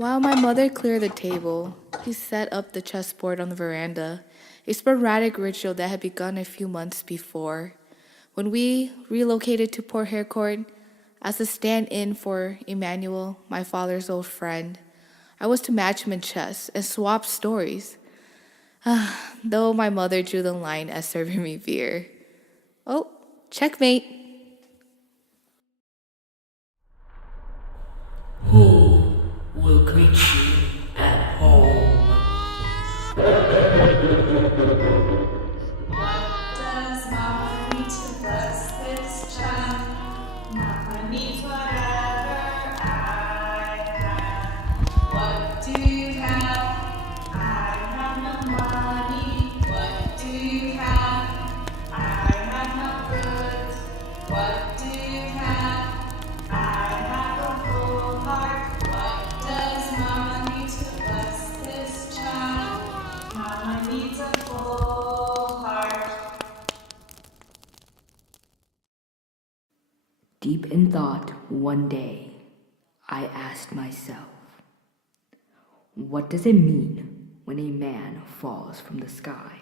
While my mother cleared the table, he set up the chessboard on the veranda, a sporadic ritual that had begun a few months before. When we relocated to Port Harcourt, as a stand-in for Emmanuel, my father's old friend, I was to match him in chess and swap stories, though my mother drew the line at serving me beer. Oh, checkmate. Who will greet you at home? Does Mama need to bless this child? Mama needs whatever I have. What do you have? I have no money. What do you have? I have no goods. What do you have? I have a full heart. What does Mama need to bless this child? Mama needs a full heart. Deep in thought, one day, I asked myself, what does it mean when a man falls from the sky?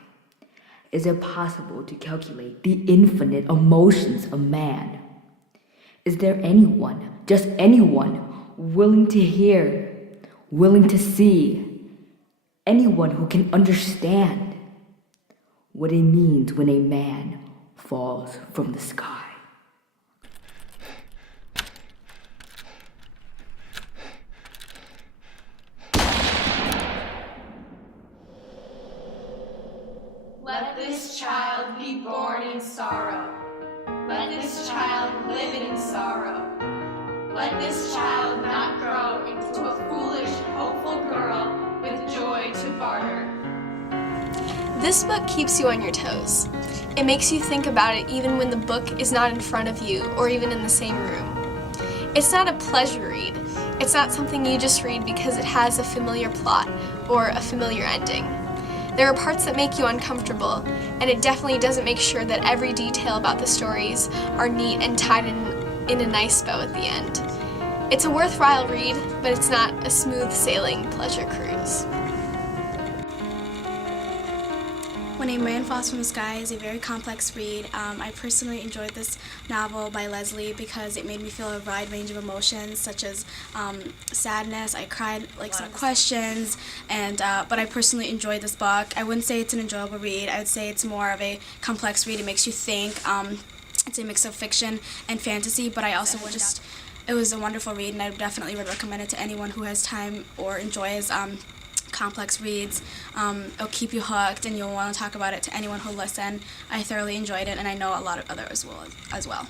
Is it possible to calculate the infinite emotions of man? Is there anyone, just anyone, willing to hear, willing to see, anyone who can understand what it means when a man falls from the sky? Let this child be born in sorrow. Let this child live in sorrow. Let this child not grow into a foolish, hopeful girl with joy to barter. This book keeps you on your toes. It makes you think about it even when the book is not in front of you or even in the same room. It's not a pleasure read. It's not something you just read because it has a familiar plot or a familiar ending. There are parts that make you uncomfortable, and it definitely doesn't make sure that every detail about the stories are neat and tied in a nice bow at the end. It's a worthwhile read, but it's not a smooth sailing pleasure cruise. When a Man Falls from the Sky is a very complex read. I personally enjoyed this novel by Leslie because it made me feel a wide range of emotions such as sadness. I cried like some questions, and but I personally enjoyed this book. I wouldn't say it's an enjoyable read. I would say it's more of a complex read. It makes you think. It's a mix of fiction and fantasy, but I also would just, it was a wonderful read, and I definitely would recommend it to anyone who has time or enjoys complex reads. It'll keep you hooked, and you'll want to talk about it to anyone who'll listen. I thoroughly enjoyed it, and I know a lot of others will as well.